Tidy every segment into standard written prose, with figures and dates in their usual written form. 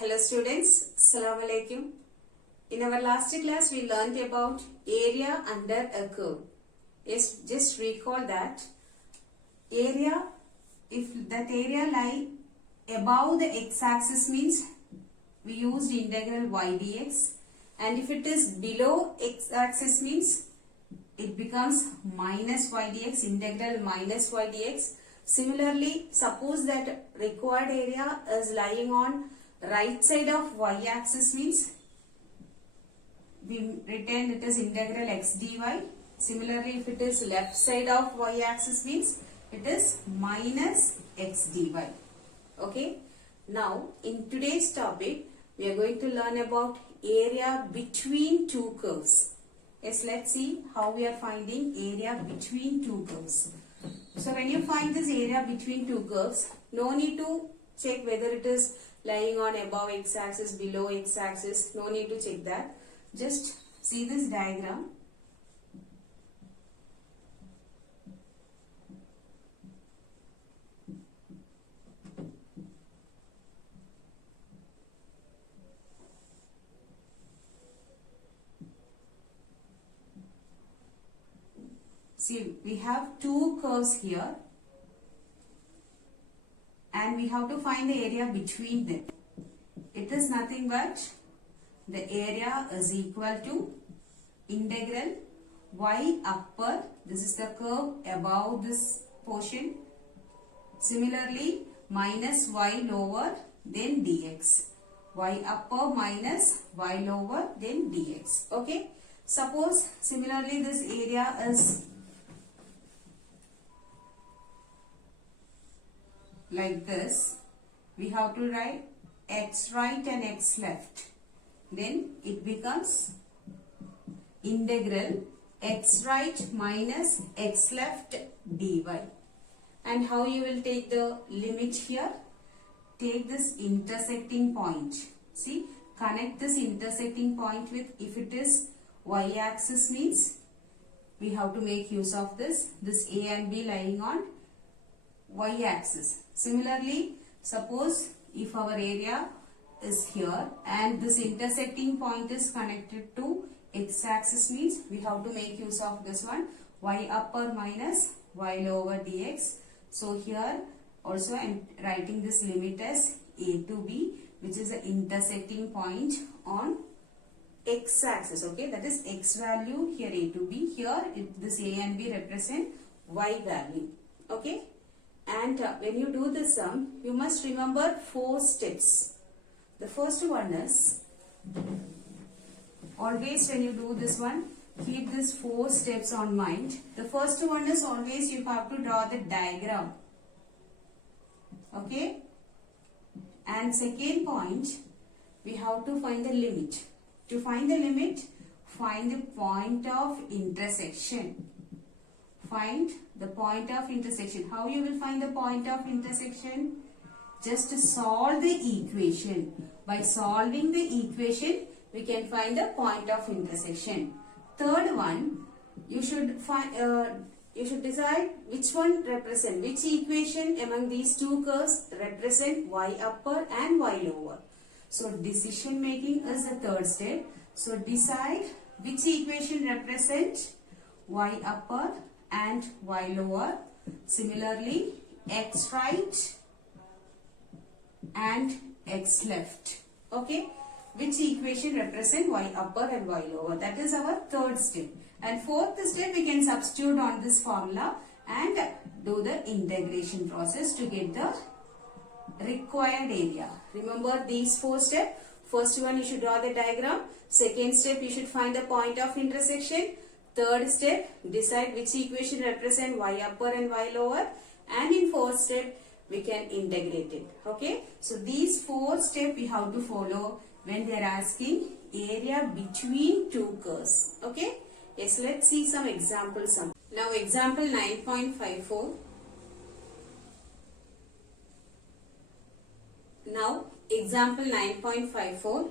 Hello students, Assalamu alaikum. In our last class we learned about area under a curve. Yes, just recall that area, if that area lie above the x-axis means we used integral y dx, and if it is below x-axis means it becomes minus y dx, integral minus y dx. Similarly, suppose that required area is lying on right side of y-axis means we retain it as integral x dy. Similarly, if it is left side of y-axis means it is minus x dy. Okay. Now, in today's topic, we are going to learn about area between two curves. Yes, let's see how we are finding area between two curves. So, when you find this area between two curves, no need to check whether it is lying on above x-axis, below x-axis. No need to check that. Just see this diagram. See, we have two curves here and we have to find the area between them. It is nothing but the area is equal to integral y upper, this is the curve above this portion, similarly minus y lower then dx, y upper minus y lower then dx. Okay, suppose similarly this area is like this, we have to write x right and x left. Then it becomes integral x right minus x left dy. And how you will take the limit here? Take this intersecting point. See, connect this intersecting point with, if it is y-axis means we have to make use of this A and B lying on y-axis. Similarly, suppose if our area is here and this intersecting point is connected to x-axis means we have to make use of this one, y upper minus y lower dx. So here also I am writing this limit as a to b, which is the intersecting point on x-axis. Okay, that is x value, here a to b, here this a and b represent y value. Okay. And when you do the sum, you must remember 4 steps. The first one is, always when you do this one, keep these 4 steps on mind. The first one is always you have to draw the diagram. Okay. And second point, we have to find the limit. To find the limit, find the point of intersection. Find the point of intersection. How you will find the point of intersection? Just solve the equation. By solving the equation, we can find the point of intersection. Third one, you should find. You should decide which one represent, which equation among these two curves represent y upper and y lower. So decision making is the third step. So decide which equation represent y upper and y lower. Similarly, x right and x left. Okay, which equation represent y upper and y lower? That is our third step. And fourth step, we can substitute on this formula and do the integration process to get the required area. Remember these 4 steps. First one, you should draw the diagram. Second step, you should find the point of intersection. Third step, decide which equation represent y upper and y lower. And in fourth step, we can integrate it. Okay. So these 4 steps we have to follow when they are asking area between two curves. Okay. Yes, let's see some examples. Now example 9.54. Now example 9.54.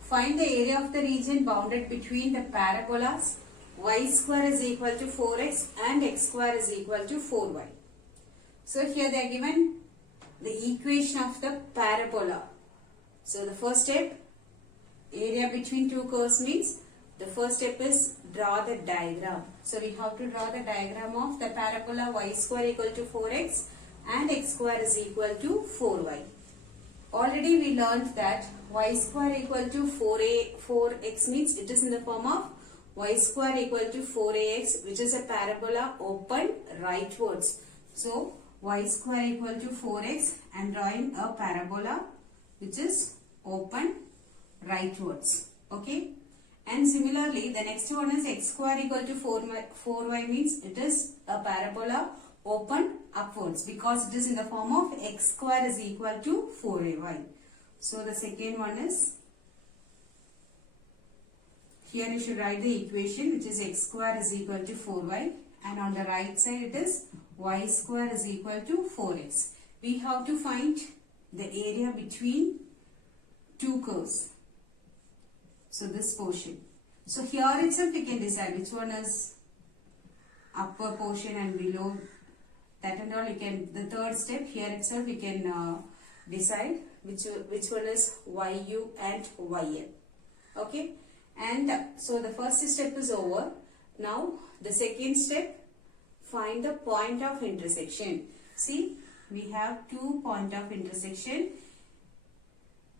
Find the area of the region bounded between the parabolas y square is equal to 4x and x square is equal to 4y. So here they are given the equation of the parabola. So the first step, area between two curves means the first step is draw the diagram. So we have to draw the diagram of the parabola y square equal to 4x and x square is equal to 4y. Already we learned that y square equal to 4x means it is in the form of y square equal to 4ax, which is a parabola open rightwards. So y square equal to 4x, I am drawing a parabola which is open rightwards. Okay. And similarly, the next one is x square equal to 4y means it is a parabola open upwards because it is in the form of x square is equal to 4ay. So the second one is, here you should write the equation which is x square is equal to 4y, and on the right side it is y square is equal to 4x. We have to find the area between two curves. So this portion. So here itself we can decide which one is upper portion and below. That and all you can, the third step here itself we can decide which one is yu and yn. Okay. And so the first step is over. Now the second step, find the point of intersection. See, we have two point of intersection.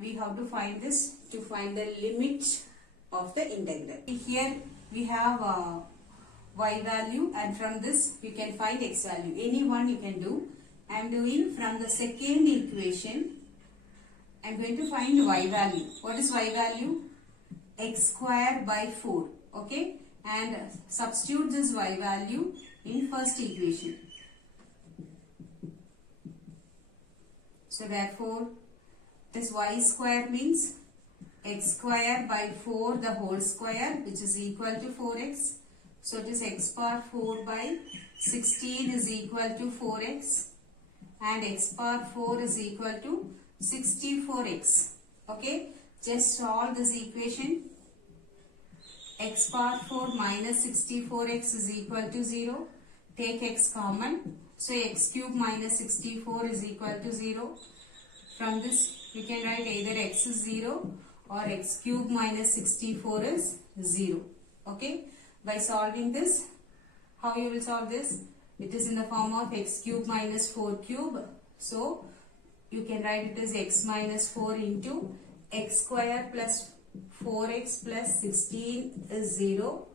We have to find this to find the limit of the integral. Here we have y value, and from this we can find x value. Any one you can do. I am doing from the second equation. I am going to find y value. What is y value? X square by 4. Okay. And substitute this y value in first equation. So therefore, this y square means x square by 4 the whole square, which is equal to 4x. So it is x power 4 by 16 is equal to 4x, and x power 4 is equal to 64x. Okay, just solve this equation. X power 4 minus 64x is equal to 0. Take x common. So x cube minus 64 is equal to 0. From this we can write either x is 0 or x cube minus 64 is 0. Okay. By solving this, how you will solve this? It is in the form of x cube minus 4 cube. So you can write it as x minus 4 into x square plus 4x plus 16 is 0.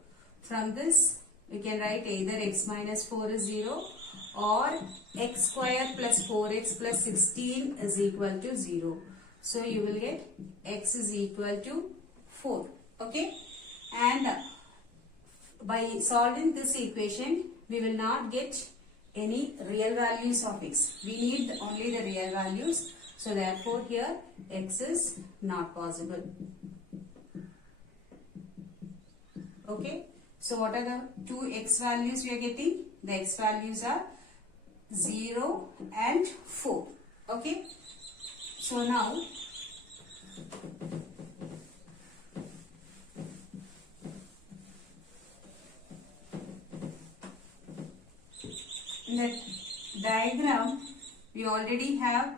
From this we can write either x minus 4 is 0 or x square plus 4x plus 16 is equal to 0. So you will get x is equal to 4. Okay. And by solving this equation, we will not get any real values of x. We need only the real values. So therefore here x is not possible. Okay. So what are the two x values we are getting? The x values are 0 and 4. Okay. So now in the diagram we already have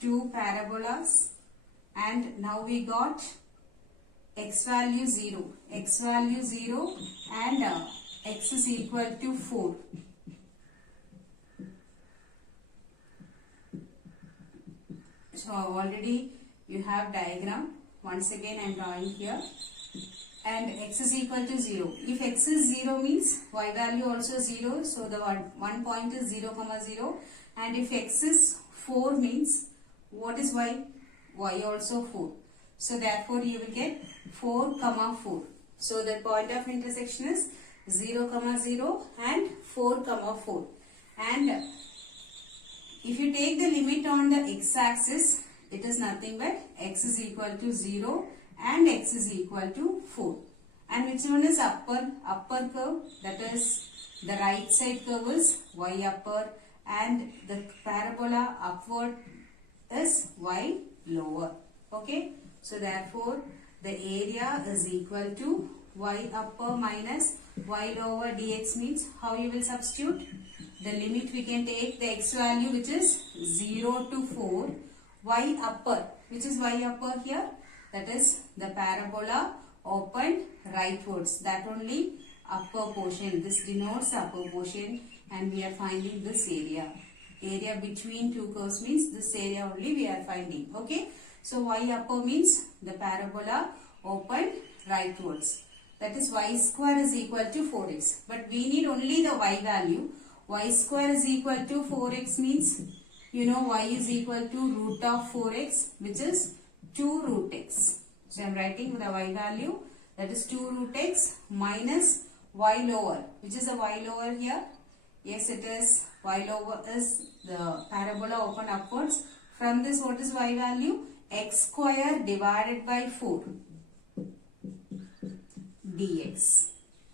two parabolas, and now we got x value 0 and x is equal to 4. So already you have diagram. Once again I am drawing here. And x is equal to 0. If x is 0 means y value also 0. So the one point is 0, 0. And if x is 4 means what is y? Y also 4. So therefore you will get 4, 4. So the point of intersection is 0, 0 and 4, 4. And if you take the limit on the x-axis, it is nothing but x is equal to 0 and x is equal to 4. And which one is upper curve? That is the right side curve is y upper, and the parabola upward is y lower. Okay. So therefore the area is equal to y upper minus y lower dx means how you will substitute? The limit we can take the x value which is 0 to 4. y upper. Which is y upper here? That is the parabola opened rightwards. That only upper portion. This denotes upper portion, and we are finding this area. Area between two curves means this area only we are finding. Okay. So y upper means the parabola opened rightwards. That is y square is equal to 4x. But we need only the y value. Y square is equal to 4x means, you know, y is equal to root of 4x, which is 2 root x. So I am writing the y value, that is 2 root x minus y lower. Which is the y lower here? Yes, it is. Y lower is the parabola open upwards. From this, what is y value? X square divided by 4 dx.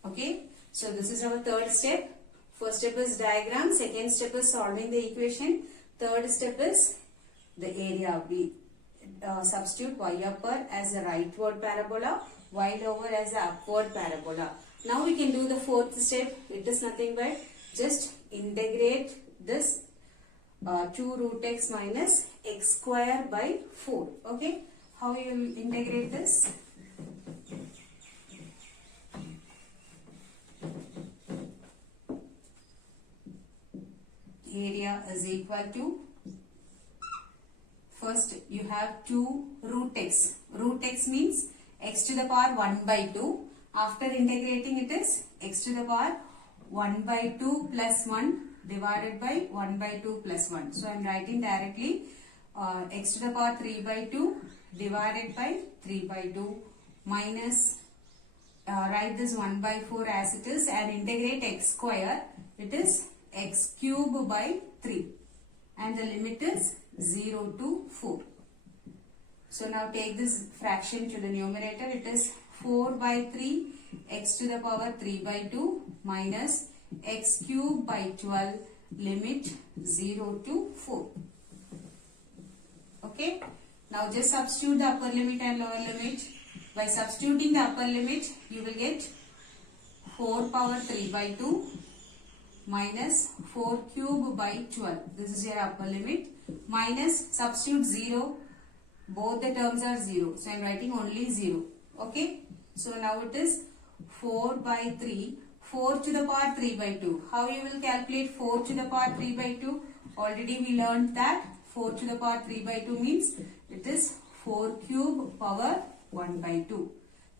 Okay. So this is our third step. First step is diagram. Second step is solving the equation. Third step is the area. We substitute y upper as a rightward parabola, y lower as the upward parabola. Now we can do the fourth step. It is nothing but just integrate this 2 root x minus x square by 4. Okay. How you will integrate this? Area is equal to, first you have 2 root x. Root x means x to the power 1 by 2. After integrating, it is x to the power 1 by 2 plus 1 divided by 1 by 2 plus 1. So I am writing directly x to the power 3 by 2 divided by 3 by 2 minus, write this 1 by 4 as it is and integrate x square. It is x cube by 3 and the limit is 0 to 4. So now take this fraction to the numerator. It is 4 by 3 x to the power 3 by 2 minus x cube by 12 limit 0 to 4. Okay. Now just substitute the upper limit and lower limit. By substituting the upper limit, you will get 4 power 3 by 2 minus 4 cube by 12. This is your upper limit. Minus, substitute 0. Both the terms are 0. So I am writing only 0. Okay. So now it is 4 by 3. 4 to the power 3 by 2. How you will calculate 4 to the power 3 by 2? Already we learned that 4 to the power 3 by 2 means it is 4 cube power 1 by 2.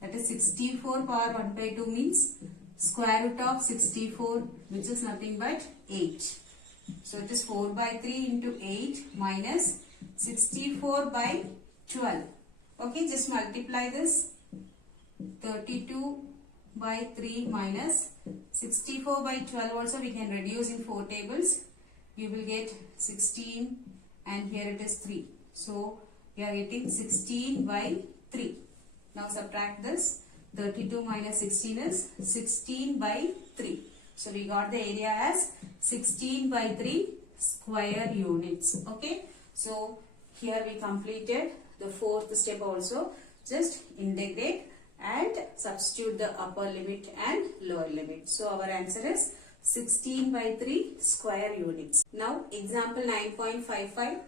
That is 64 power 1 by 2 means square root of 64, which is nothing but 8. So it is 4 by 3 into 8 minus 64 by 12. Okay, just multiply this. 32 by 3 minus 64 by 12 also we can reduce in 4 tables. You will get 16 and here it is 3. So we are getting 16 by 3. Now subtract this. 32 minus 16 is 16 by 3. So we got the area as 16 by 3 square units. Okay. So here we completed the fourth step also. Just integrate and substitute the upper limit and lower limit. So our answer is 16 by 3 square units. Now example 9.55.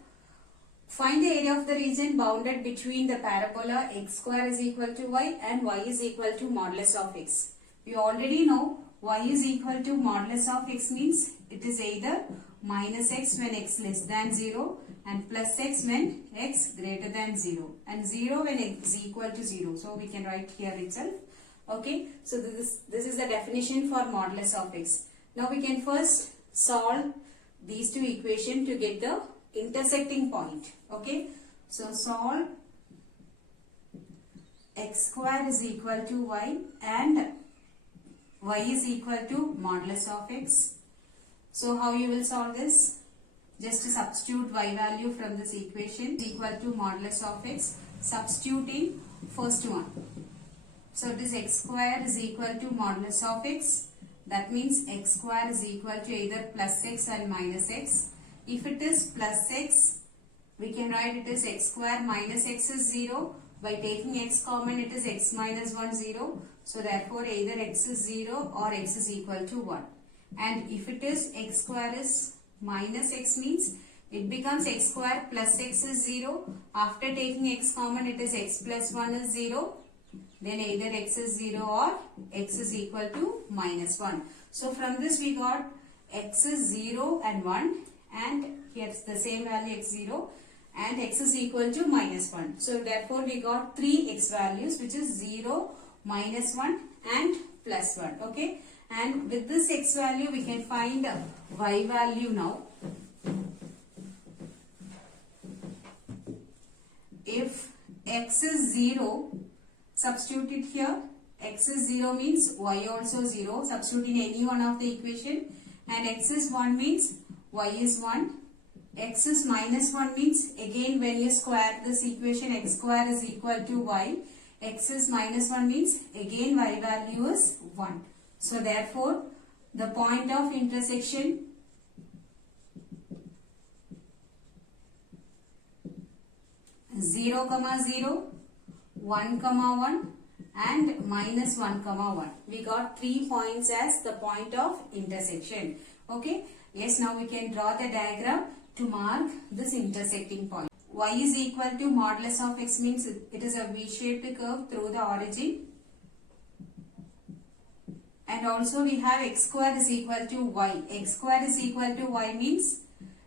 Find the area of the region bounded between the parabola x square is equal to y and y is equal to modulus of x. We already know y is equal to modulus of x means it is either minus x when x less than 0 and plus x when x greater than 0 and 0 when x is equal to 0. So we can write here itself. Okay. So this is the definition for modulus of x. Now we can first solve these two equations to get the intersecting point. Okay. So solve x square is equal to y and y is equal to modulus of x. So how you will solve this? Just substitute y value from this equation is equal to modulus of x. Substituting first one. So it is x square is equal to modulus of x. That means x square is equal to either plus x and minus x. If it is plus x, we can write it as x square minus x is 0. By taking x common, it is x minus 1 0. So therefore either x is 0 or x is equal to 1. And if it is x square is minus x means it becomes x square plus x is 0. After taking x common, it is x plus 1 is 0. Then either x is 0 or x is equal to minus 1. So from this we got x is 0 and 1, and here's the same value x 0, and x is equal to minus 1. So therefore we got 3 x values, which is 0, minus 1 and plus 1. Okay, and with this x value we can find y value now. If x is 0, substitute it here. X is 0 means y also 0. Substitute in any one of the equation. And x is 1 means y is 1. X is minus 1 means again when you square this equation, x square is equal to y. X is minus 1 means again y value is 1. So therefore the point of intersection (0, 0, 1, 1 and minus 1, 1. We got 3 points as the point of intersection. Okay. Yes, now we can draw the diagram to mark this intersecting point. Y is equal to modulus of x means it is a V-shaped curve through the origin. And also we have x square is equal to y. X square is equal to y means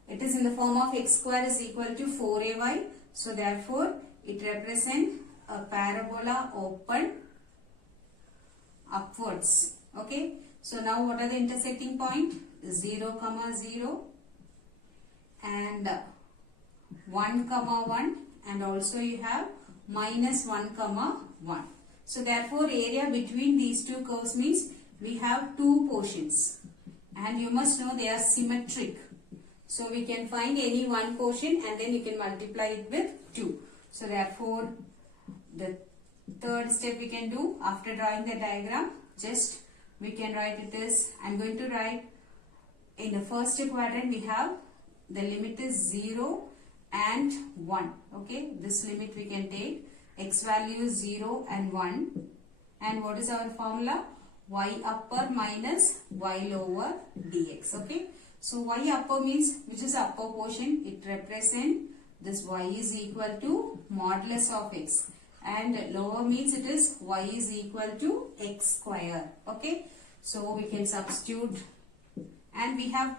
it is in the form of x square is equal to 4ay. So therefore it represents a parabola open upwards. Okay. So now what are the intersecting point? 0, 0 and 1, 1, and also you have minus 1, 1. So therefore area between these two curves means we have two portions, and you must know they are symmetric. So we can find any one portion and then you can multiply it with 2. So therefore the third step we can do after drawing the diagram, just we can write it as, I am going to write in the first quadrant we have the limit is 0 and 1. Okay, this limit we can take, x value is 0 and 1, and what is our formula? Y upper minus y lower dx. Okay, so y upper means which is upper portion, it represents this y is equal to modulus of x, and lower means it is y is equal to x square. Okay, so we can substitute, and we have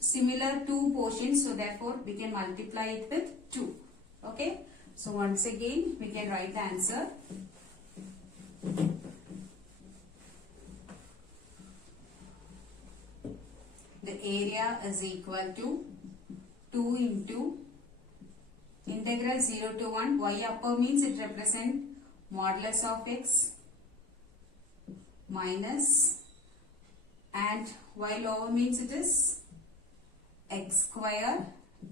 similar two portions, so therefore we can multiply it with 2. Okay, so once again we can write the answer. The area is equal to 2 into integral 0 to 1. Y upper means it represents modulus of x minus, and y lower means it is x square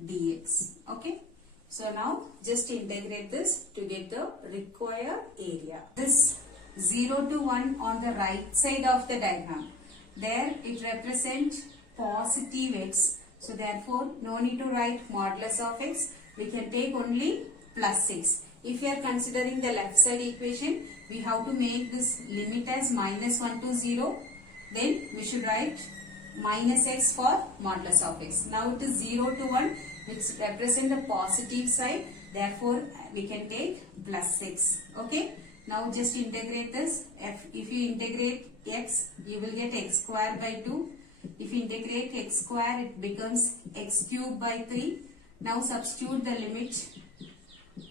dx. Okay, so now just integrate this to get the required area. This 0 to 1 on the right side of the diagram, there it represents positive x. So therefore no need to write modulus of x, we can take only plus 6. If you are considering the left side equation, we have to make this limit as minus 1 to 0. Then we should write minus x for modulus of x. Now it is 0 to 1, which represent the positive side. Therefore we can take plus 6. Okay. Now just integrate this. If you integrate x, you will get x square by 2. If you integrate x square, it becomes x cube by 3. Now substitute the limit.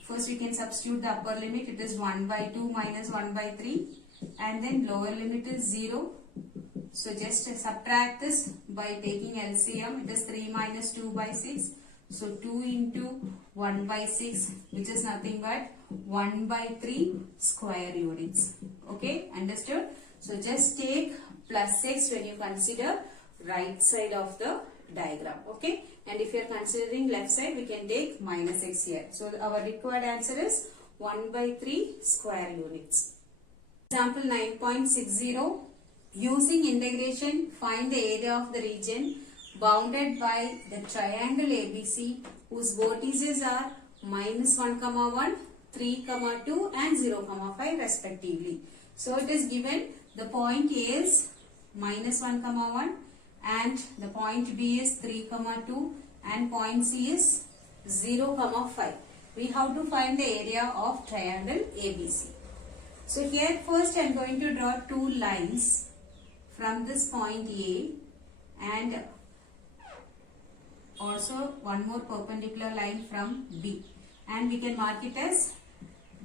First we can substitute the upper limit. It is 1 by 2 minus 1 by 3. And then lower limit is 0. So just subtract this by taking LCM. It is 3 minus 2 by 6. So 2 into 1 by 6, which is nothing but 1 by 3 square units. Okay, understood? So just take plus 6 when you consider right side of the diagram. Okay, and if you are considering left side, we can take minus x here. So our required answer is 1 by 3 square units. Example 9.60. Using integration, find the area of the region bounded by the triangle ABC whose vertices are minus 1, 1, 3, 2 and 0, 5 respectively. So it is given the point A is minus 1, 1 and the point B is 3, 2 and point C is 0, 5. We have to find the area of triangle ABC. So here first I am going to draw two lines from this point A and also one more perpendicular line from B, and we can mark it as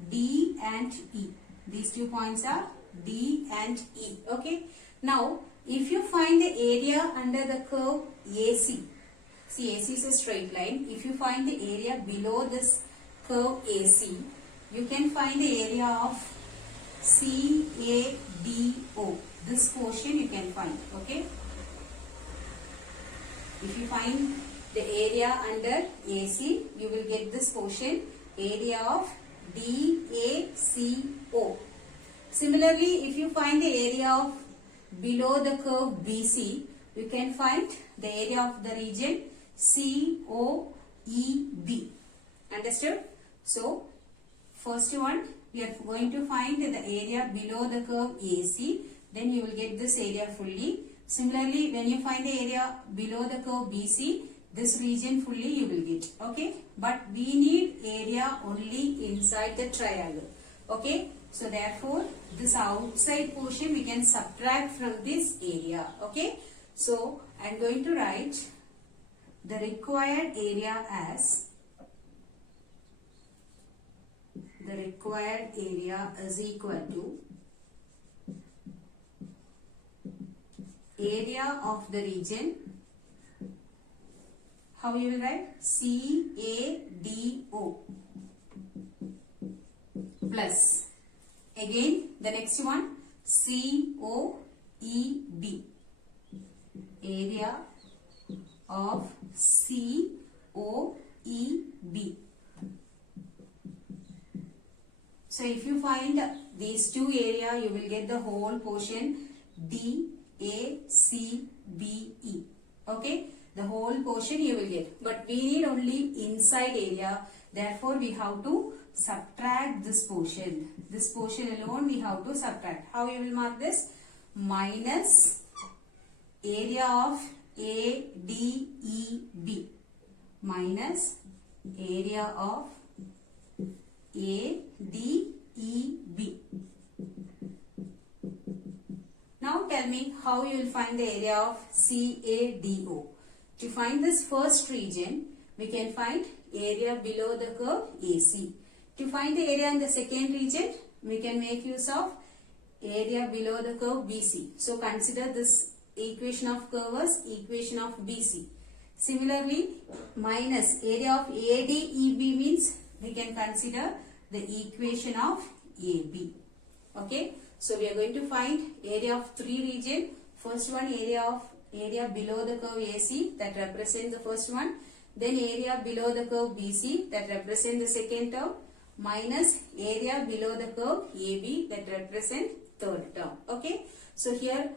D and E. These 2 points are D and E. Okay. Now if you find the area under the curve AC, see AC is a straight line. If you find the area below this curve AC, you can find the area of CADO. This portion you can find. Okay. If you find the area under AC, you will get this portion, area of DACO. Similarly, if you find the area of below the curve BC, you can find the area of the region COEB. Understood? So, first one, we are going to find the area below the curve AC, then you will get this area fully. Similarly, when you find the area below the curve BC, this region fully you will get. Okay, but we need area only inside the triangle. Okay, so therefore this outside portion we can subtract from this area. Okay, so I am going to write the required area as, the required area is equal to area of the region. How you will write? CADO plus, again the next one, COEB, area of COEB. So if you find these two area, you will get the whole portion DACBE. Okay, the whole portion you will get, but we need only inside area, therefore we have to subtract this portion. This portion alone we have to subtract. How you will mark this? Minus area of ADEB minus area of ADEB. Now tell me how you will find the area of CADO. To find this first region, we can find area below the curve AC. To find the area in the second region, we can make use of area below the curve BC. So consider this equation of curve as equation of BC. Similarly, minus area of ADEB means we can consider the equation of AB. Okay. So we are going to find area of three region. First one, area below the curve AC, that represents the first one. Then area below the curve BC, that represents the second term, minus area below the curve AB, that represents third term. Okay. So here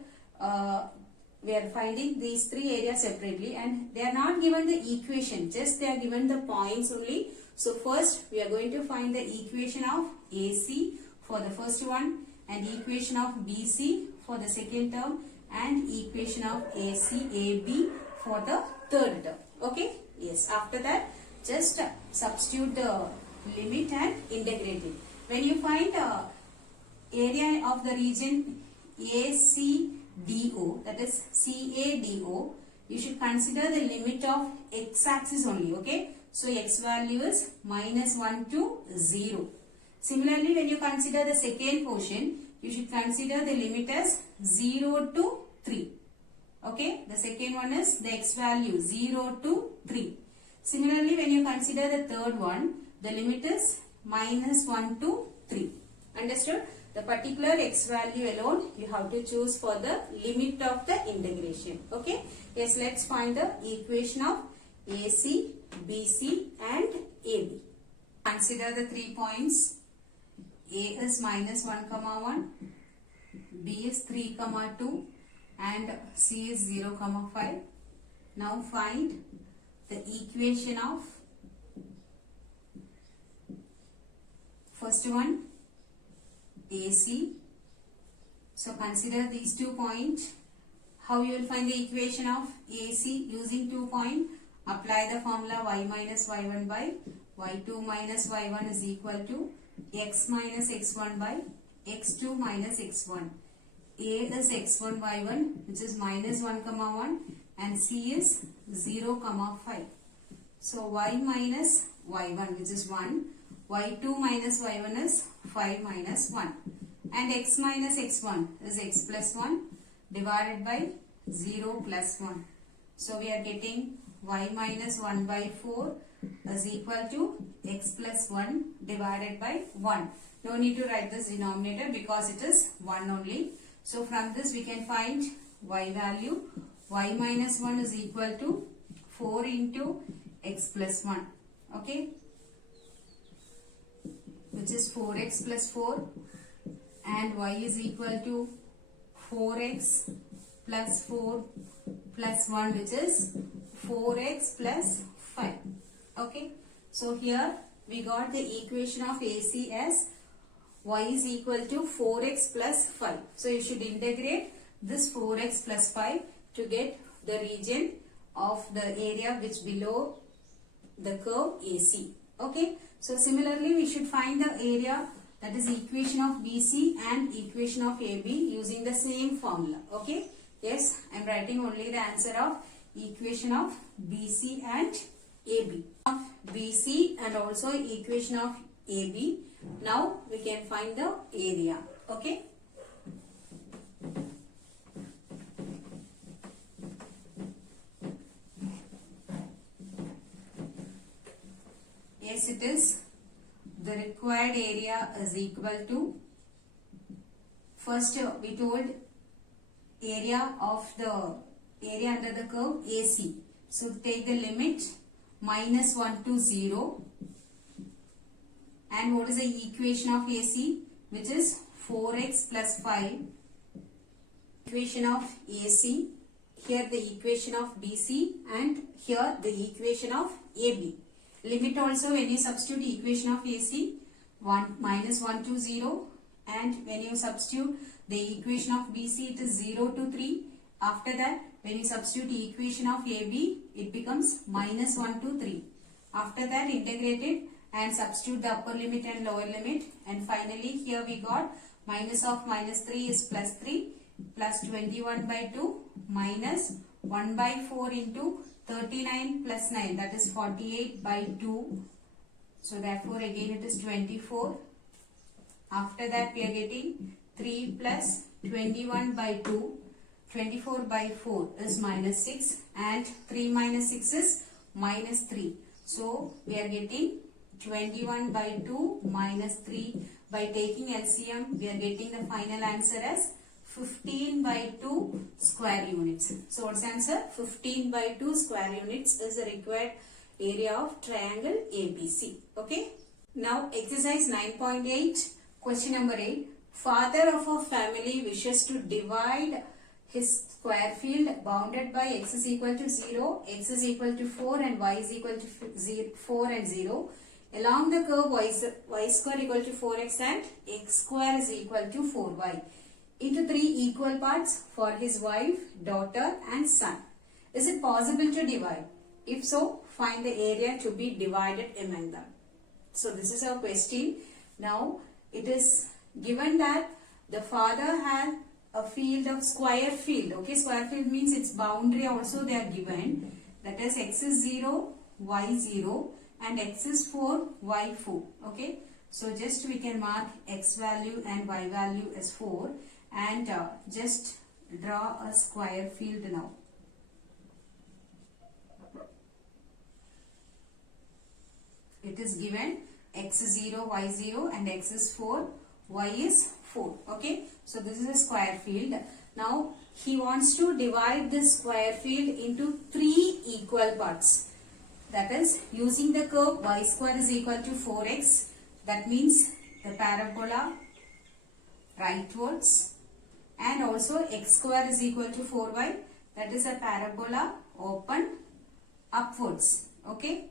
we are finding these three areas separately, and they are not given the equation, just they are given the points only. So first we are going to find the equation of AC for the first one, and equation of BC for the second term, and equation of ACAB for the third term. Okay. Yes. After that, just substitute the limit and integrate it. When you find area of the region ACDO, that is CADO, you should consider the limit of x-axis only. Okay. So x value is -1 to 0. Similarly, when you consider the second portion, you should consider the limit as 0 to 3. Okay, the second one is the x value 0 to 3. Similarly, when you consider the third one, the limit is -1 to 3. Understood? The particular x value alone you have to choose for the limit of the integration. Okay. Yes, let's find the equation of AC, BC and AB. Consider the 3 points. A is -1, 1, B is 3, 2 and C is 0, 5. Now find the equation of first one AC. So consider these 2 points. How you will find the equation of AC using 2 points? Apply the formula y minus y1 by y2 minus y1 is equal to x minus x1 by x2 minus x1. A is x1 y1 which is minus 1 comma 1 and c is 0 comma 5. So y minus y1 which is 1, y2 minus y1 is 5 minus 1 and x minus x1 is x plus 1 divided by 0 plus 1. So we are getting y minus 1 by 4 is equal to x plus 1 divided by 1. No need to write this denominator because it is 1 only. So from this we can find y value. Y minus 1 is equal to 4 into x plus 1. Okay. Which is 4x plus 4 and y is equal to 4x plus 4 plus 1 which is 4x plus 5. Okay. So here we got the equation of AC as y is equal to 4x plus 5. So you should integrate this 4x plus 5 to get the region of the area which below the curve AC. Okay. So similarly we should find the area, that is equation of BC and equation of AB using the same formula. Okay. Yes, I am writing only the answer of equation of BC and AB. Of BC and also equation of AB. Now we can find the area. Okay. Yes, it is. The required area is equal to, first we told area of the area under the curve AC. So take the limit minus 1 to 0. And what is the equation of AC? Which is 4x plus 5. Equation of AC. Here the equation of BC and here the equation of AB. Limit also when you substitute equation of AC, minus 1 to 0, and when you substitute the equation of BC it is 0 to 3. After that when you substitute the equation of AB it becomes minus 1 to 3. After that integrate it and substitute the upper limit and lower limit, and finally here we got minus of minus 3 is plus 3 plus 21 by 2 minus 1 by 4 into 39 plus 9, that is 48 by 2. So therefore again it is 24. After that we are getting 3 plus 21 by 2. 24 by 4 is minus 6 and 3 minus 6 is minus 3. So we are getting 21 by 2 minus 3. By taking LCM we are getting the final answer as 15 by 2 square units. So what's the answer? 15 by 2 square units is the required area of triangle ABC. Okay. Now exercise 9.8, question number 8. Father of a family wishes to divide his square field bounded by x is equal to 0, x is equal to 4 and y is equal to 4 and 0 along the curve y square equal to 4x and x square is equal to 4y into 3 equal parts for his wife, daughter and son. Is it possible to divide? If so, find the area to be divided among them. So this is our question. Now it is given that the father had a field of square field. Okay, square field means its boundary also they are given. That is x is 0, y 0 and x is 4, y 4. Okay, so just we can mark x value and y value as 4 and just draw a square field now. It is given x is 0, y 0 and x is 4, y is 4. Okay, so this is a square field. Now he wants to divide this square field into 3 equal parts. That is using the curve y square is equal to 4x. That means the parabola rightwards, and also x square is equal to 4y. That is a parabola open upwards. Okay.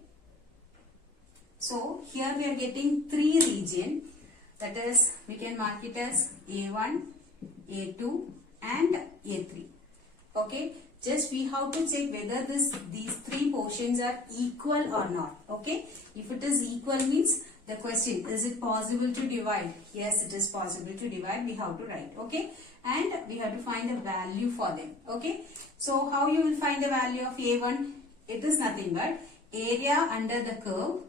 So here we are getting 3 region. That is we can mark it as A1, A2 and A3. Okay. just we have to check whether these three portions are equal or not. Okay, if it is equal means the question, is it possible to divide? Yes, it is possible to divide. We have to write. Okay, and we have to find the value for them. Okay, so how you will find the value of A1? It is nothing but area under the curve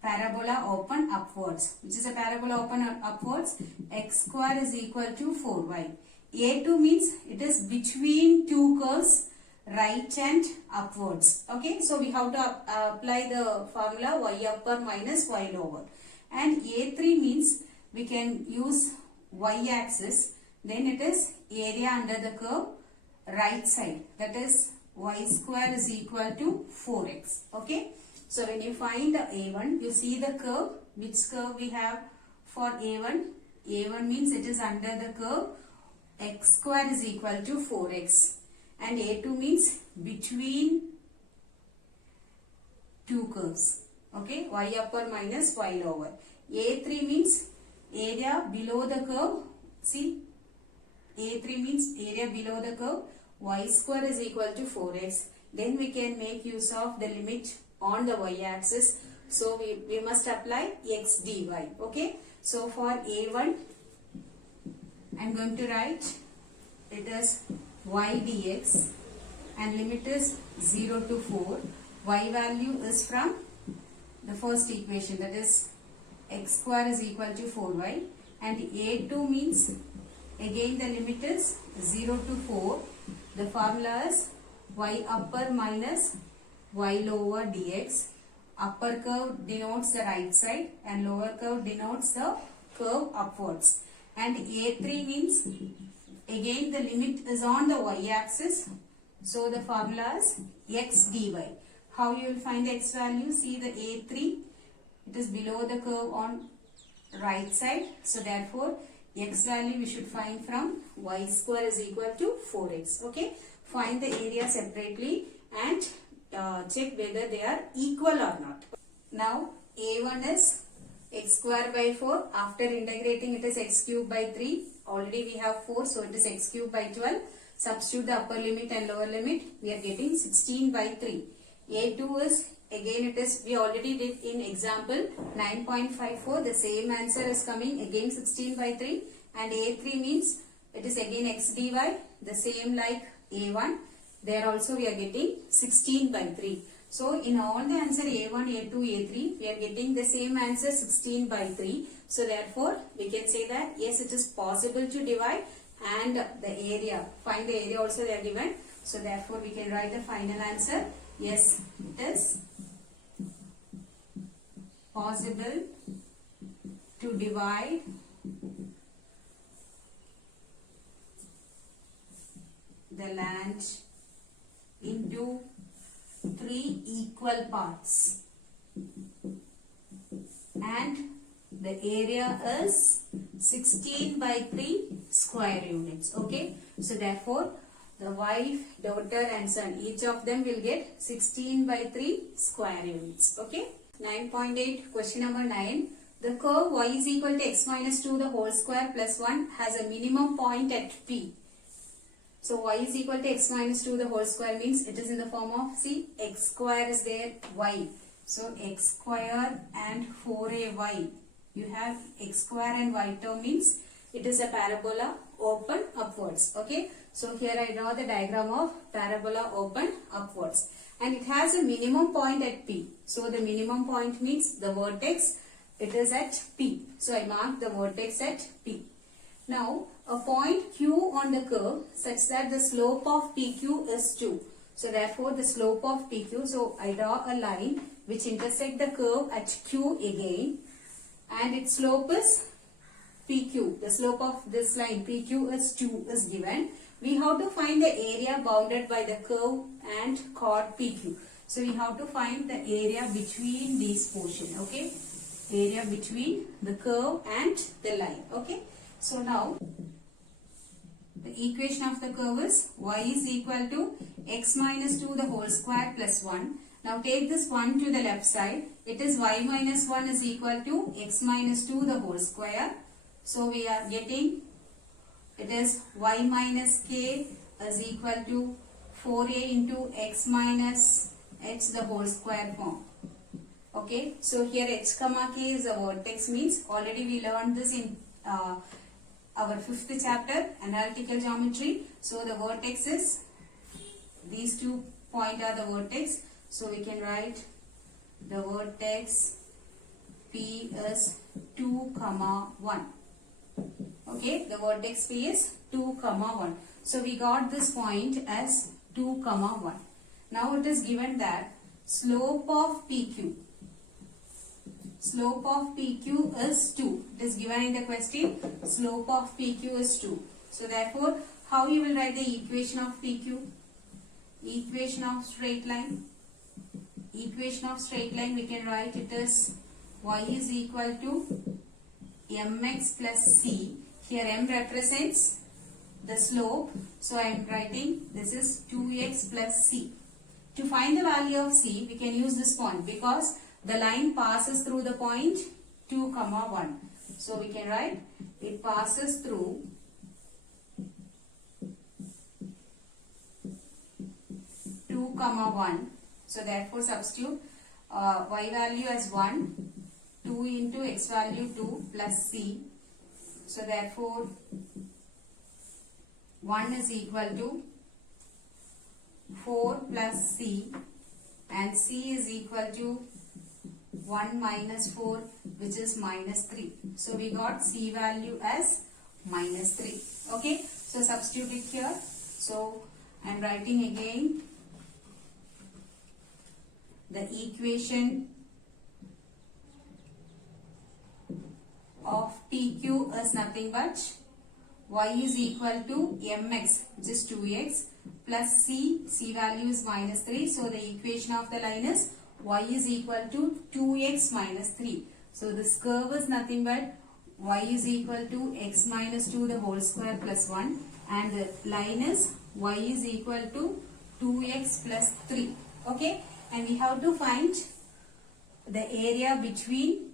parabola open upwards, which is a parabola open upwards, x square is equal to 4y. A2 means it is between two curves, right and upwards. Okay, so we have to apply the formula y upper minus y lower. And A3 means we can use y axis, then it is area under the curve right side, that is y square is equal to 4x. Okay, so when you find the A1, you see the curve, which curve we have for A1? A1 means it is under the curve x square is equal to 4x, and A2 means between two curves. Okay, y upper minus y lower. A3 means area below the curve. See, A3 means area below the curve, y square is equal to 4x. Then we can make use of the limit on the y axis. So we must apply x dy. Okay, so for A1, I am going to write it as y dx, and limit is 0 to 4. Y value is from the first equation, that is x square is equal to 4y, and A2 means again the limit is 0 to 4. The formula is y upper minus y lower dx. Upper curve denotes the right side and lower curve denotes the curve upwards. And A3 means again the limit is on the y axis. So the formula is x dy. How you will find the x value? See the A3, it is below the curve on right side. So therefore x value we should find from y square is equal to 4x. Okay, find the area separately and check whether they are equal or not. Now A1 is x square by 4. After integrating it is x cube by 3. Already we have 4, so it is x cube by 12. Substitute the upper limit and lower limit. We are getting 16 by 3. A2 is, again it is, we already did in example 9.54. The same answer is coming, again 16 by 3. And A3 means it is again x dy, the same like A1. There also we are getting 16 by 3. So in all the answer A1, A2, A3, we are getting the same answer 16 by 3. So therefore we can say that yes, it is possible to divide, and the area, find the area also they are given. So therefore we can write the final answer. Yes, it is possible to divide the land into 3 equal parts, and the area is 16 by 3 square units. Okay, so therefore the wife, daughter and son, each of them will get 16 by 3 square units. Okay, 9.8, question number 9. The curve y is equal to x minus 2 the whole square plus 1 has a minimum point at P. So y is equal to x minus 2 the whole square means it is in the form of, see, x square is there, y. So x square and 4ay. You have x square and y term means it is a parabola open upwards. Okay. So here I draw the diagram of parabola open upwards. And it has a minimum point at P. So the minimum point means the vertex, it is at P. So I mark the vertex at P. Now a point Q on the curve such that the slope of PQ is 2. So therefore the slope of PQ, so I draw a line which intersect the curve at Q again, and its slope is PQ. The slope of this line PQ is 2 is given. We have to find the area bounded by the curve and chord PQ. So we have to find the area between these portion. Okay, area between the curve and the line. Okay, so now the equation of the curve is y is equal to x minus 2 the whole square plus 1. Now take this 1 to the left side. It is y minus 1 is equal to x minus 2 the whole square. So we are getting, it is y minus k is equal to 4a into x minus h the whole square form. Okay, so here h comma k is a vertex, means already we learned this in our 5th chapter, analytical geometry. So the vertex is, these 2 points are the vertex. So we can write the vertex P is 2, 1. Okay, the vertex P is 2, 1. So we got this point as 2, 1. Now it is given that slope of PQ is 2. It is given in the question, slope of PQ is 2. So therefore, how you will write the equation of PQ? Equation of straight line. Equation of straight line, we can write it as y is equal to mx plus c. Here m represents the slope. So I am writing this is 2x plus c. To find the value of c, we can use this point because the line passes through the point 2, 1. So we can write it passes through 2, 1. So therefore substitute y value as 1, 2 into x value 2 plus c. So therefore 1 is equal to 4 plus c, and c is equal to 1 minus 4, which is minus 3. So we got c value as minus 3. Okay, so substitute it here. So I am writing again the equation of PQ is nothing but y is equal to mx, which is 2x, plus c value is minus 3. So the equation of the line is y is equal to 2x minus 3. So this curve is nothing but y is equal to x minus 2 the whole square plus 1, and the line is y is equal to 2x plus 3. Okay, and we have to find the area between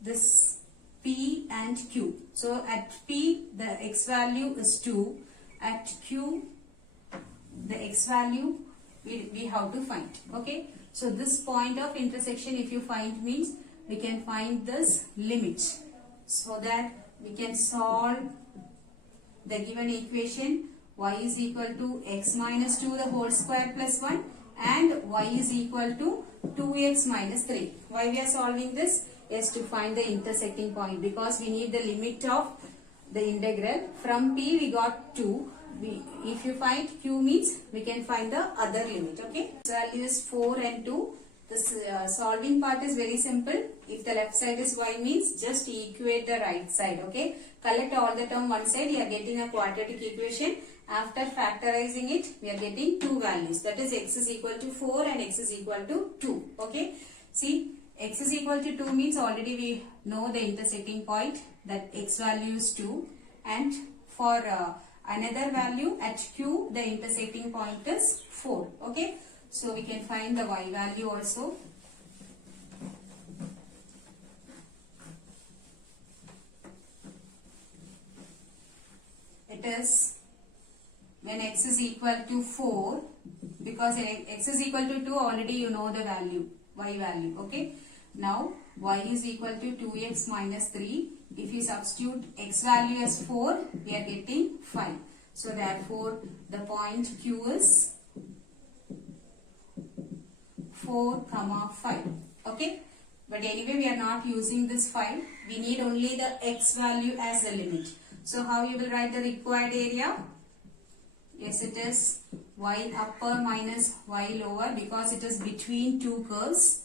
this P and Q. So at P the x value is 2, at Q the x value we have to find. Okay, so this point of intersection if you find means we can find this limit, so that we can solve the given equation y is equal to x minus 2 the whole square plus 1 and y is equal to 2x minus 3. Why we are solving this? Is to find the intersecting point, because we need the limit of the integral. From P we got 2. If you find Q means we can find the other limit. Okay, so value is 4 and 2. This solving part is very simple. If the left side is y means just equate the right side. Okay, collect all the term one side, you are getting a quadratic equation. After factorizing it, we are getting 2 values, that is x is equal to 4 and x is equal to 2. Okay, see, x is equal to 2 means already we know the intersecting point, that x value is 2, and for another value at q the intersecting point is 4. Okay, so we can find the y value also. It is when x is equal to 4, because x is equal to 2 already you know the value, y value. Okay, now y is equal to 2x minus 3. If you substitute x value as 4, we are getting 5. So therefore the point q is 4, 5. Okay, but anyway we are not using this 5. We need only the x value as the limit. So how you will write the required area? Yes, it is y upper minus y lower, because it is between two curves,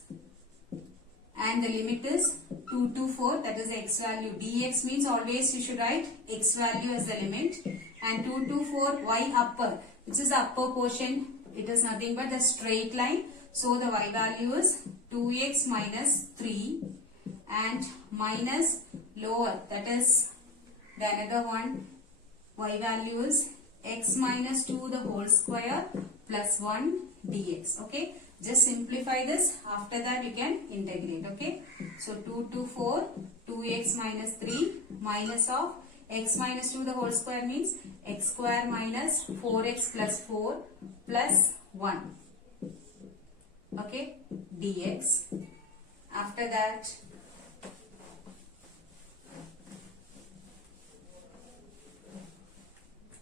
and the limit is 2 to 4, that is x value. Dx means always you should write x value as the limit, and 2 to 4 y upper, which is upper portion, it is nothing but the straight line. So the y value is 2x minus 3, and minus lower, that is the another one, y value is x minus 2 the whole square plus 1 dx. Okay, just simplify this, after that you can integrate. Okay, so 2 to 4, 2x minus 3 minus of x minus 2 the whole square means x square minus 4x plus 4 plus 1. Okay, dx. After that,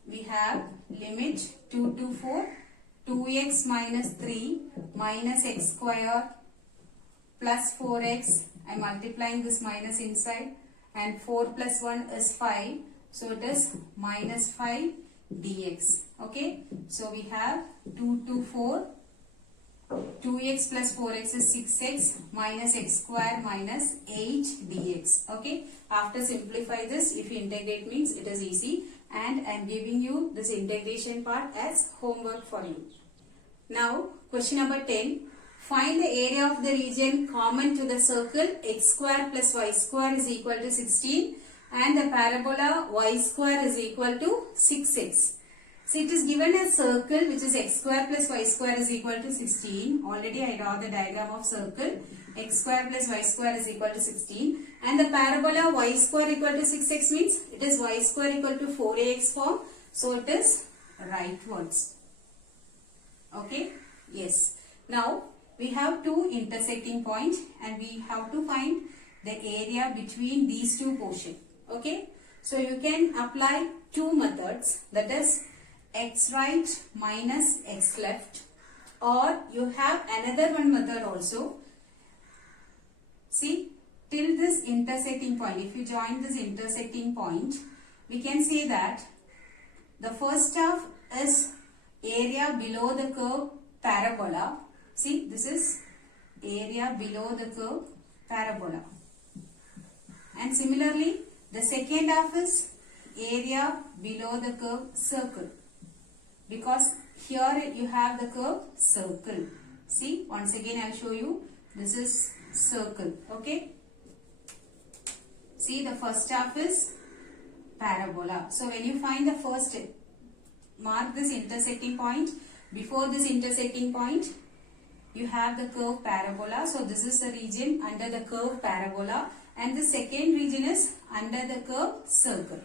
we have limit 2 to 4, 2x minus 3 minus x square plus 4x. I am multiplying this minus inside, and 4 plus 1 is 5. So it is minus 5 dx. Okay. So we have 2 to 4. 2x plus 4x is 6x minus x square minus 8 dx. Okay. After simplify this, if you integrate means it is easy, and I am giving you this integration part as homework for you. Now question number 10. Find the area of the region common to the circle x square plus y square is equal to 16 and the parabola y square is equal to 6x. So it is given a circle which is x square plus y square is equal to 16. Already I draw the diagram of circle. X square plus y square is equal to 16. And the parabola y square equal to 6x means it is y square equal to 4ax form. So it is rightwards. Okay. Yes. Now we have two intersecting points and we have to find the area between these two portions. Okay. So you can apply two methods, that is x right minus x left, or you have another one method also. See, till this intersecting point, if you join this intersecting point, we can say that the first half is area below the curve parabola. See, this is area below the curve parabola. And similarly, the second half is area below the curve circle. Because here you have the curve circle. See, once again I will show you. This is circle. Okay. See, the first half is parabola. So when you find the first, mark this intersecting point. Before this intersecting point, you have the curve parabola. So this is the region under the curve parabola, and the second region is under the curve circle.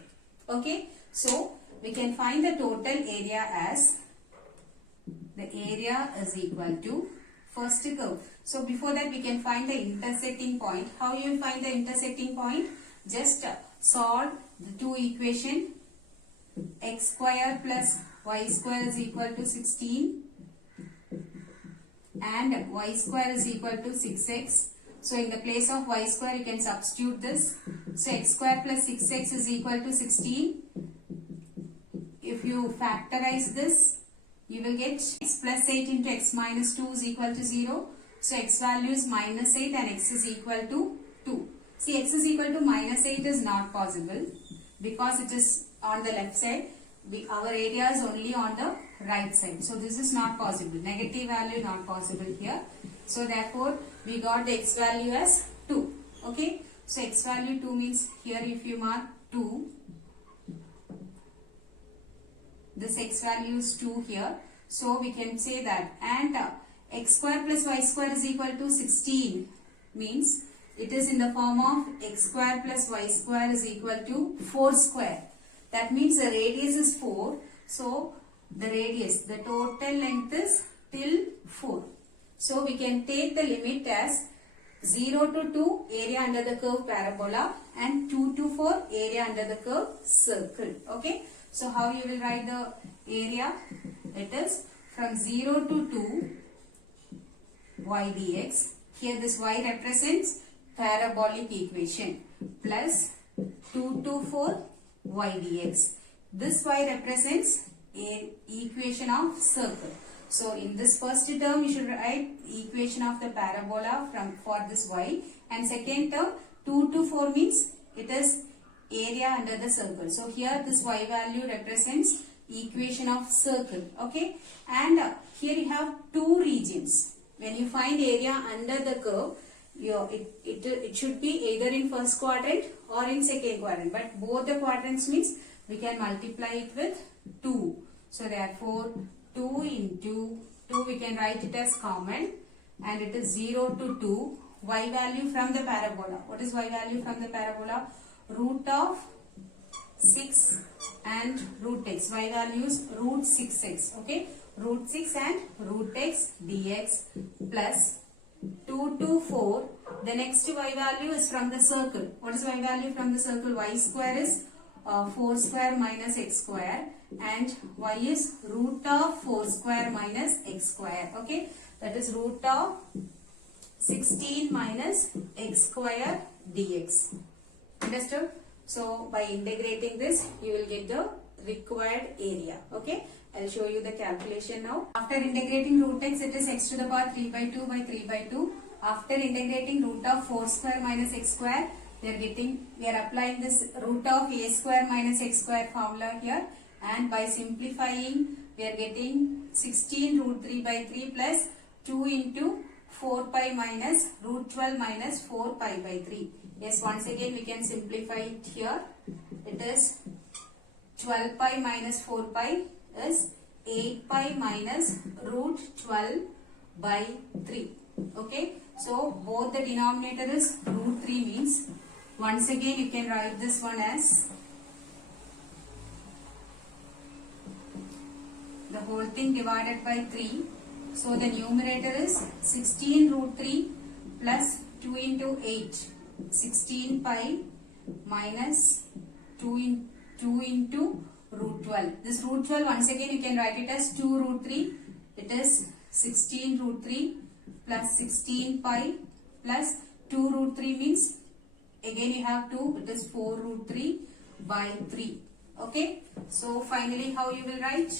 Okay. So we can find the total area as, the area is equal to first curve. So before that we can find the intersecting point. How you find the intersecting point? Just solve the two equation. X square plus y square is equal to 16 and y square is equal to 6x. So in the place of y square you can substitute this. So x square plus 6x is equal to 16. If you factorize this, you will get x plus 8 into x minus 2 is equal to 0. So x value is minus 8 and x is equal to 2. See, x is equal to minus 8 is not possible because it is on the left side. Our area is only on the right side. So this is not possible. Negative value not possible here. So therefore, we got the x value as 2. Okay. So x value 2 means here if you mark 2, this x value is 2 here. So we can say that, and x square plus y square is equal to 16 means it is in the form of x square plus y square is equal to 4 square. That means the radius is 4. So the radius, the total length is till 4. So we can take the limit as 0 to 2 area under the curve parabola and 2 to 4 area under the curve circle. Okay. So how you will write the area? It is from 0 to 2 y dx. Here this y represents parabolic equation plus 2 to 4 y dx. This y represents an equation of circle. So in this first term you should write equation of the parabola for this y, and second term 2 to 4 means it is area under the circle. So here this y value represents equation of circle. Okay, and here you have two regions. When you find area under the curve, it should be either in first quadrant or in second quadrant, but both the quadrants means we can multiply it with 2. So therefore 2 into 2 we can write it as common, and it is 0 to 2 y value from the parabola. What is y value from the parabola? Root of 6 and root x. Y value is root 6x. Okay. Root 6 and root x dx plus 2 to 4. The next y value is from the circle. What is y value from the circle? Y square is 4 square minus x square, and y is root of 4 square minus x square. Okay. That is root of 16 minus x square dx. Understood? So by integrating this, you will get the required area. Okay. I'll show you the calculation now. After integrating root x, it is x to the power 3 by 2 by 3 by 2. After integrating root of 4 square minus x square, we are applying this root of a square minus x square formula here, and by simplifying, we are getting 16 root 3 by 3 plus 2 into 4 pi minus root 12 minus 4 pi by 3. Yes, once again we can simplify it here. It is 12 pi minus 4 pi is 8 pi minus root 12 by 3. Okay. So both the denominator is root 3 means, once again you can write this one as the whole thing divided by 3. So the numerator is 16 root 3 plus 2 into 8. 16 pi minus 2 into root 12. This root 12, once again you can write it as 2 root 3. It is 16 root 3 plus 16 pi plus 2 root 3 means, again you have 2, it is 4 root 3 by 3. Okay. So finally how you will write?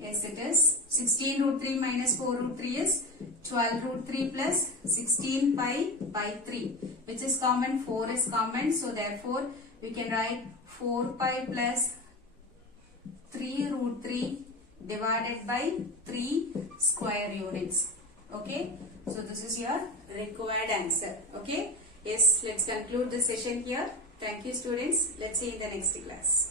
Yes, it is 16 root 3 minus 4 root 3 is 12 root 3 plus 16 pi by 3, which is common. 4 is common, so therefore we can write 4 pi plus 3 root 3 divided by 3 square units. Okay. So this is your required answer. Okay. Yes, let's conclude this session here. Thank you, students. Let's see in the next class.